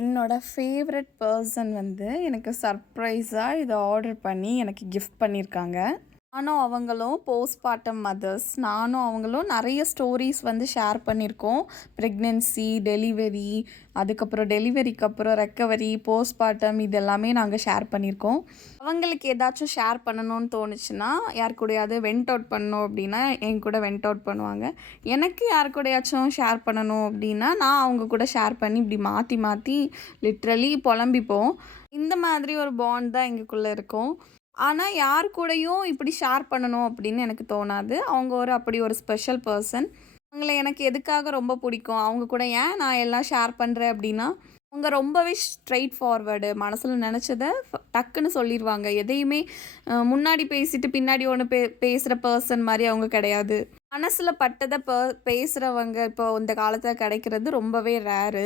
என்னோட favourite person வந்து எனக்கு சர்ப்ரைஸாக இதை ஆர்டர் பண்ணி எனக்கு கிஃப்ட் பண்ணியிருக்காங்க. நானும் அவங்களும் போஸ்ட்மார்ட்டம் மதர்ஸ். நானும் அவங்களும் நிறைய ஸ்டோரீஸ் வந்து ஷேர் பண்ணியிருக்கோம். ப்ரெக்னென்சி, டெலிவரி, அதுக்கப்புறம் டெலிவரிக்கு அப்புறம் ரெக்கவரி, போஸ்ட்மார்ட்டம் இது எல்லாமே நாங்கள் ஷேர் பண்ணியிருக்கோம். அவங்களுக்கு ஏதாச்சும் ஷேர் பண்ணணும்னு தோணுச்சுன்னா, யார் கூடயாவது வெண்ட் அவுட் பண்ணணும் அப்படின்னா என் கூட வெண்ட் அவுட் பண்ணுவாங்க. எனக்கு யார் கூடயாச்சும் ஷேர் பண்ணணும் அப்படின்னா நான் அவங்க கூட ஷேர் பண்ணி இப்படி மாற்றி மாற்றி லிட்ரலி புலம்பிப்போம். இந்த மாதிரி ஒரு பாண்ட் தான் எங்களுக்குள்ளே இருக்கும். ஆனால் யார் கூடயும் இப்படி ஷேர் பண்ணணும் அப்படின்னு எனக்கு தோணாது. அவங்க அப்படி ஒரு ஸ்பெஷல் பர்சன். அவங்கள எனக்கு எதுக்காக ரொம்ப பிடிக்கும், அவங்க கூட ஏன் நான் எல்லாம் ஷேர் பண்ணுறேன் அப்படின்னா, அவங்க ரொம்பவே ஸ்ட்ரெயிட் ஃபார்வர்டு. மனசில் நினச்சத டக்குன்னு சொல்லிடுவாங்க. எதையுமே முன்னாடி பேசிட்டு பின்னாடி ஒன்று பேசுகிற பர்சன் மாதிரி அவங்க கிடையாது. மனசில் பட்டதை பேசுகிறவங்க இப்போ இந்த காலத்தில் கிடைக்கிறது ரொம்பவே ரேரு.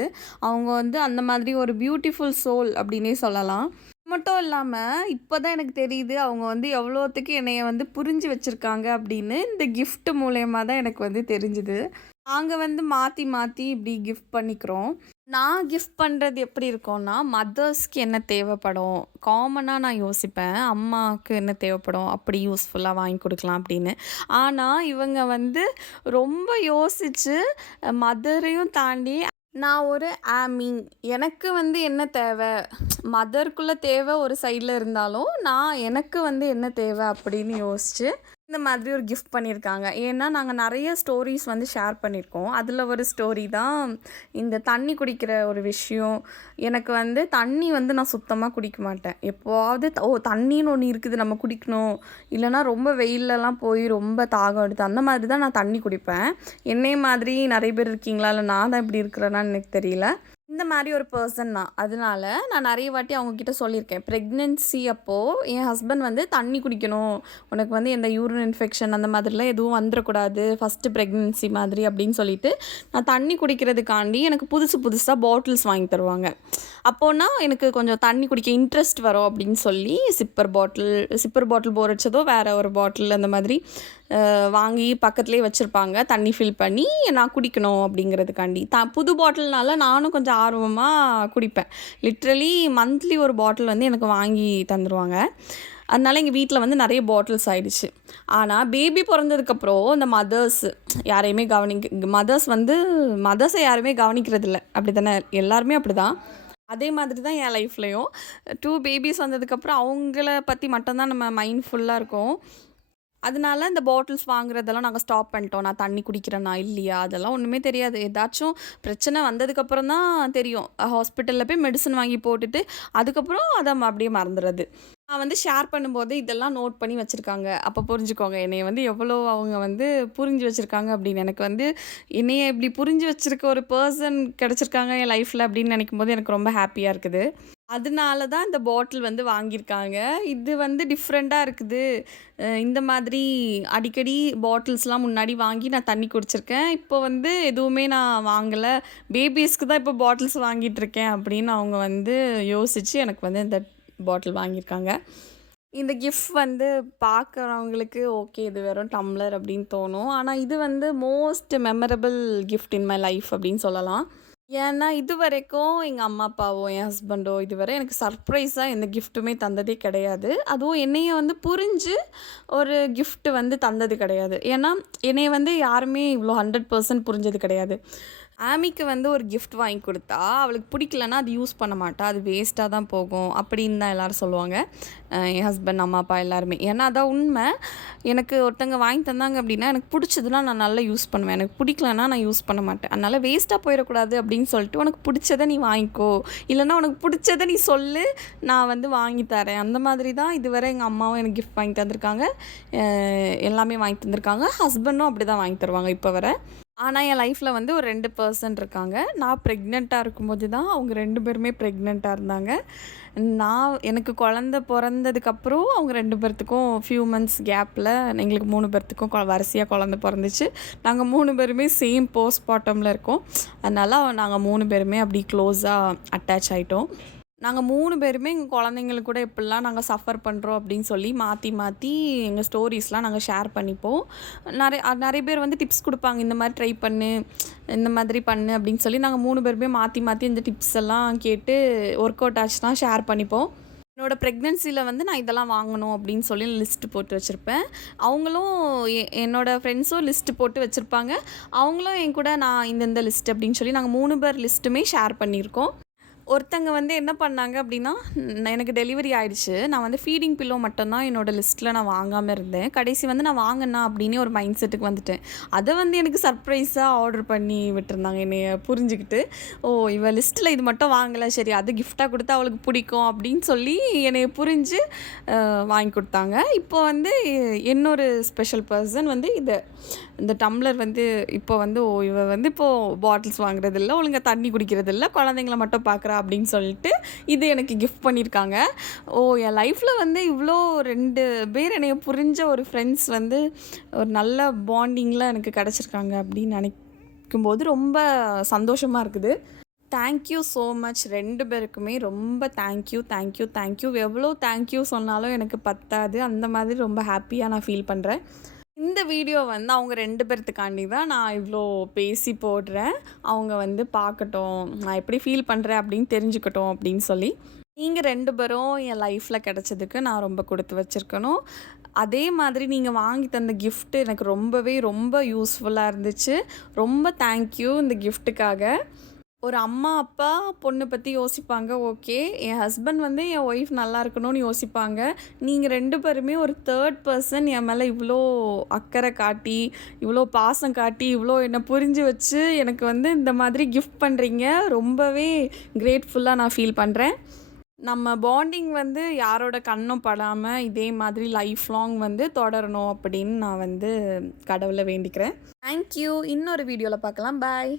அவங்க வந்து அந்த மாதிரி ஒரு பியூட்டிஃபுல் சோல் அப்படின்னே சொல்லலாம். மட்டும் இல்லாமல் இப்போ தான் எனக்கு தெரியுது அவங்க வந்து எவ்வளோத்துக்கு என்னைய வந்து புரிஞ்சு வச்சுருக்காங்க அப்படின்னு இந்த கிஃப்ட் மூலயமா தான் எனக்கு வந்து தெரிஞ்சுது. நாங்கள் வந்து மாற்றி மாற்றி இப்படி கிஃப்ட் பண்ணிக்கிறோம். நான் கிஃப்ட் பண்ணுறது எப்படி இருக்கோன்னா, மதர்ஸ்க்கு என்ன தேவைப்படும் காமனாக நான் யோசிப்பேன். அம்மாவுக்கு என்ன தேவைப்படும் அப்படி யூஸ்ஃபுல்லாக வாங்கி கொடுக்கலாம் அப்படின்னு. ஆனால் இவங்க வந்து ரொம்ப யோசித்து மதரையும் தாண்டி நான் ஒரு ஆமீன் எனக்கு வந்து என்ன தேவை, மதருக்குள்ளே தேவை ஒரு சைடில் இருந்தாலும் நான் எனக்கு வந்து என்ன தேவை அப்படின்னு யோசித்து இந்த மாதிரி ஒரு கிஃப்ட் பண்ணியிருக்காங்க. ஏன்னா நாங்கள் நிறைய ஸ்டோரிஸ் வந்து ஷேர் பண்ணியிருக்கோம். அதில் ஒரு ஸ்டோரி தான் இந்த தண்ணி குடிக்கிற ஒரு விஷயம். எனக்கு வந்து தண்ணி வந்து நான் சுத்தமாக குடிக்க மாட்டேன். எப்போவாவது தண்ணின்னு ஒன்று இருக்குது நம்ம குடிக்கணும், இல்லைனா ரொம்ப வெயிலெலாம் போய் ரொம்ப தாகம் எடுத்து அந்த மாதிரி தான் நான் தண்ணி குடிப்பேன். என்னைய மாதிரி நிறைய பேர் இருக்கீங்களா, இல்லை நான் தான் இப்படி இருக்கிறேன்னான்னு எனக்கு தெரியல. இந்த மாதிரி ஒரு பர்சன் நான். அதனால நான் நிறைய வாட்டி அவங்கக்கிட்ட சொல்லியிருக்கேன். ப்ரெக்னென்சி அப்போது என் ஹஸ்பண்ட் வந்து தண்ணி குடிக்கணும், உனக்கு வந்து எந்த யூரின் இன்ஃபெக்ஷன் அந்த மாதிரிலாம் எதுவும் வந்துடக்கூடாது ஃபஸ்ட்டு ப்ரெக்னென்சி மாதிரி அப்படின்னு சொல்லிட்டு நான் தண்ணி குடிக்கிறதுக்காண்டி எனக்கு புதுசாக பாட்டில்ஸ் வாங்கி தருவாங்க. அப்போனா எனக்கு கொஞ்சம் தண்ணி குடிக்க இன்ட்ரெஸ்ட் வரும் அப்படின்னு சொல்லி சிப்பர் பாட்டில் போர் அடிச்சதோ வேறு ஒரு பாட்டில் அந்த மாதிரி வாங்கி பக்கத்துலேயே வச்சுருப்பாங்க. தண்ணி ஃபில் பண்ணி நான் குடிக்கணும் அப்படிங்கிறதுக்காண்டி. புது பாட்டில்னால நானும் கொஞ்சம் ஆர்வமாக குடிப்பேன். லிட்ரலி மந்த்லி ஒரு பாட்டில் வந்து எனக்கு வாங்கி தந்துடுவாங்க. அதனால எங்கள் வீட்டில் வந்து நிறைய பாட்டில்ஸ் ஆகிடுச்சு. ஆனால் பேபி பிறந்ததுக்கப்புறம் இந்த யாரையுமே மதர்ஸை யாருமே கவனிக்கிறதில்ல. அப்படி தானே எல்லாருமே அப்படி தான். அதே மாதிரி தான் என் லைஃப்லேயும் 2 பேபிஸ் வந்ததுக்கப்புறம் அவங்கள பற்றி மட்டும்தான் நம்ம மைண்ட் ஃபுல்லாக இருக்கும். அதனால இந்த பாட்டில்ஸ் வாங்குறதெல்லாம் நாங்கள் ஸ்டாப் பண்ணிட்டோம். நான் தண்ணி குடிக்கிறேனா இல்லையா அதெல்லாம் ஒன்றுமே தெரியாது. ஏதாச்சும் பிரச்சனை வந்ததுக்கப்புறம் தான் தெரியும். ஹாஸ்பிட்டலில் போய் மெடிசன் வாங்கி போட்டுட்டு அதுக்கப்புறம் அதை அப்படியே மறந்துடுறது. நான் வந்து ஷேர் பண்ணும்போது இதெல்லாம் நோட் பண்ணி வச்சுருக்காங்க. அப்போ புரிஞ்சுக்கோங்க என்னைய வந்து எவ்வளோ அவங்க வந்து புரிஞ்சு வச்சுருக்காங்க அப்படின்னு. எனக்கு வந்து என்னைய இப்படி புரிஞ்சு வச்சுருக்க ஒரு பர்சன் கிடச்சிருக்காங்க என் லைஃப்பில் அப்படின்னு நினைக்கும் போது எனக்கு ரொம்ப ஹாப்பியாக இருக்குது. அதனால தான் இந்த பாட்டில் வந்து வாங்கியிருக்காங்க. இது வந்து டிஃப்ரெண்ட்டாக இருக்குது. இந்த மாதிரி அடிக்கடி பாட்டில்ஸ்லாம் முன்னாடி வாங்கி நான் தண்ணி குடிச்சிருக்கேன். இப்போ வந்து எதுவுமே நான் வாங்கலை, பேபிஸ்க்கு தான் இப்போ பாட்டில்ஸ் வாங்கிட்டுருக்கேன் அப்படின்னு அவங்க வந்து யோசித்து எனக்கு வந்து இந்த பாட்டில் வாங்கியிருக்காங்க. இந்த கிஃப்ட் வந்து பார்க்குறவங்களுக்கு ஓகே இது வெறும் டம்ளர் அப்படின்னு தோணும். ஆனால் இது வந்து most memorable gift in my life அப்படின்னு சொல்லலாம். ஏன்னா இது வரைக்கும் எங்கள் அம்மா அப்பாவோ என் ஹஸ்பண்டோ இதுவரை எனக்கு சர்ப்ரைஸாக எந்த கிஃப்ட்டுமே தந்ததே கிடையாது. அதுவும் என்னைய வந்து புரிஞ்சு ஒரு கிஃப்ட் வந்து தந்தது கிடையாது. ஏன்னா என்னைய வந்து யாருமே இவ்வளோ 100% புரிஞ்சது கிடையாது. ஆமிக்கு வந்து ஒரு கிஃப்ட் வாங்கி கொடுத்தா அவளுக்கு பிடிக்கலன்னா அது யூஸ் பண்ண மாட்டா, அது வேஸ்ட்டாக தான் போகும் அப்படின்னு தான் எல்லோரும் சொல்லுவாங்க. என் ஹஸ்பண்ட், அம்மா அப்பா எல்லாருமே. ஏன்னா அதான் உண்மை. எனக்கு ஒருத்தங்க வாங்கி தந்தாங்க அப்படின்னா எனக்கு பிடிச்சதுன்னா நான் நல்லா யூஸ் பண்ணுவேன், எனக்கு பிடிக்கலன்னா நான் யூஸ் பண்ண மாட்டேன். அதனால் வேஸ்ட்டாக போயிடக்கூடாது அப்படின்னு சொல்லிட்டு உனக்கு பிடிச்சதை நீ வாங்கிக்கோ, இல்லைன்னா உனக்கு பிடிச்சதை நீ சொல்லு, நான் வந்து வாங்கி தரேன். அந்த மாதிரி தான் இதுவரை எங்கள் அம்மாவும் எனக்கு கிஃப்ட் வாங்கி தந்திருக்காங்க. எல்லாமே வாங்கி தந்திருக்காங்க. ஹஸ்பண்டும் அப்படி தான் வாங்கி தருவாங்க இப்போ வர. ஆனால் என் லைஃப்பில் வந்து ஒரு 2 பர்சன் இருக்காங்க. நான் ப்ரெக்னெண்ட்டாக இருக்கும்போது தான் அவங்க 2 பேருமே ப்ரெக்னெண்ட்டாக இருந்தாங்க. எனக்கு குழந்த பிறந்ததுக்கப்புறம் அவங்க 2 பேர்த்துக்கும் ஃபியூ மந்த்ஸ் கேப்பில் எங்களுக்கு 3 பேர்த்துக்கும் வரிசையாக குழந்த பிறந்துச்சு. நாங்கள் 3 பேருமே சேம் போஸ்ட்மார்ட்டமில் இருக்கோம். அதனால் நாங்கள் 3 பேருமே அப்படி க்ளோஸாக அட்டாச் ஆகிட்டோம். நாங்கள் 3 பேருமே எங்கள் குழந்தைங்களுக்கு கூட எப்படிலாம் நாங்கள் சஃபர் பண்ணுறோம் அப்படின்னு சொல்லி மாற்றி மாற்றி எங்கள் ஸ்டோரிஸ்லாம் நாங்கள் ஷேர் பண்ணிப்போம். நிறைய பேர் வந்து டிப்ஸ் கொடுப்பாங்க, இந்த மாதிரி ட்ரை பண்ணு, இந்த மாதிரி பண்ணு அப்படின்னு சொல்லி நாங்கள் 3 பேருமே மாற்றி மாற்றி இந்த டிப்ஸ் எல்லாம் கேட்டு ஒர்க் அவுட் ஆச்சுன்னா ஷேர் பண்ணிப்போம். என்னோடய ப்ரெக்னென்சியில் வந்து நான் இதெல்லாம் வாங்கணும் அப்படின்னு சொல்லி லிஸ்ட்டு போட்டு வச்சுருப்பேன். அவங்களும் என்னோடய ஃப்ரெண்ட்ஸும் லிஸ்ட்டு போட்டு வச்சுருப்பாங்க. அவங்களும் என் கூட நான் இந்த லிஸ்ட் அப்படின்னு சொல்லி நாங்கள் 3 பேர் லிஸ்ட்டுமே ஷேர் பண்ணியிருக்கோம். ஒருத்தங்க வந்து என்ன பண்ணாங்க அப்படின்னா, எனக்கு டெலிவரி ஆயிடுச்சு. நான் வந்து ஃபீடிங் பில்லோ மட்டும் தான் என்னோடய லிஸ்ட்டில் நான் வாங்காமல் இருந்தேன். கடைசி வந்து நான் வாங்கினா அப்படின்னே ஒரு மைண்ட் செட்டுக்கு வந்துட்டேன். அதை வந்து எனக்கு சர்ப்ரைஸாக ஆர்டர் பண்ணி விட்டுருந்தாங்க என்னைய புரிஞ்சுக்கிட்டு. ஓ, இவ லிஸ்ட்டில் இது மட்டும் வாங்கலை, சரி அது கிஃப்டாக கொடுத்தா அவளுக்கு பிடிக்கும் அப்படின்னு சொல்லி என்னைய புரிஞ்சு வாங்கி கொடுத்தாங்க. இப்போ வந்து இன்னொரு ஸ்பெஷல் பர்சன் வந்து இந்த டம்ளர் வந்து இப்போ வந்து இவ வந்து இப்போது பாட்டில்ஸ் வாங்குறதில்ல, ஒழுங்காக தண்ணி குடிக்கிறதில்ல, குழந்தைங்கள மட்டும் பார்க்குறா அப்படின்னு சொல்லிட்டு இது எனக்கு கிஃப்ட் பண்ணியிருக்காங்க. என் லைஃப்பில் வந்து இவ்வளோ 2 பேர் என்னைய புரிஞ்ச ஒரு ஃப்ரெண்ட்ஸ் வந்து ஒரு நல்ல பாண்டிங்கில் எனக்கு கிடச்சிருக்காங்க அப்படின்னு நினைக்கும்போது ரொம்ப சந்தோஷமாக இருக்குது. தேங்க்யூ ஸோ மச் 2 பேருக்குமே. ரொம்ப தேங்க்யூ. எவ்வளோ தேங்க்யூ சொன்னாலும் எனக்கு பத்தாது. அந்த மாதிரி ரொம்ப ஹாப்பியாக நான் ஃபீல் பண்ணுறேன். இந்த வீடியோ வந்து அவங்க 2 பேர்த்துக்காண்டி தான் நான் இவ்வளோ பேசி போடுறேன். அவங்க வந்து பார்க்கட்டும், நான் எப்படி ஃபீல் பண்ணுறேன் அப்படின்னு தெரிஞ்சுக்கட்டும் அப்படின்னு சொல்லி. நீங்கள் 2 பேரும் என் லைஃப்பில் கிடச்சதுக்கு நான் ரொம்ப கொடுத்து வச்சுருக்கணும். அதே மாதிரி நீங்கள் வாங்கி தந்த கிஃப்ட்டு எனக்கு ரொம்ப யூஸ்ஃபுல்லாக இருந்துச்சு. ரொம்ப தேங்க்யூ இந்த கிஃப்ட்டுக்காக. ஒரு அம்மா அப்பா பொண்ணை பற்றி யோசிப்பாங்க, ஓகே. என் ஹஸ்பண்ட் வந்து என் ஒய்ஃப் நல்லா இருக்கணும்னு யோசிப்பாங்க. நீங்கள் 2 பேருமே ஒரு தேர்ட் பர்சன் என் மேலே இவ்வளோ அக்கறை காட்டி, இவ்வளோ பாசம் காட்டி, இவ்வளோ என்னை புரிஞ்சு வச்சு எனக்கு வந்து இந்த மாதிரி கிஃப்ட் பண்ணுறீங்க. ரொம்பவே கிரேட்ஃபுல்லாக நான் ஃபீல் பண்ணுறேன். நம்ம பாண்டிங் வந்து யாரோட கண்ணும் படாமல் இதே மாதிரி லைஃப் லாங் வந்து தொடரணும் அப்படின்னு நான் வந்து கடவுளை வேண்டிக்கிறேன். தேங்க்யூ. இன்னொரு வீடியோவில் பார்க்கலாம். பாய்.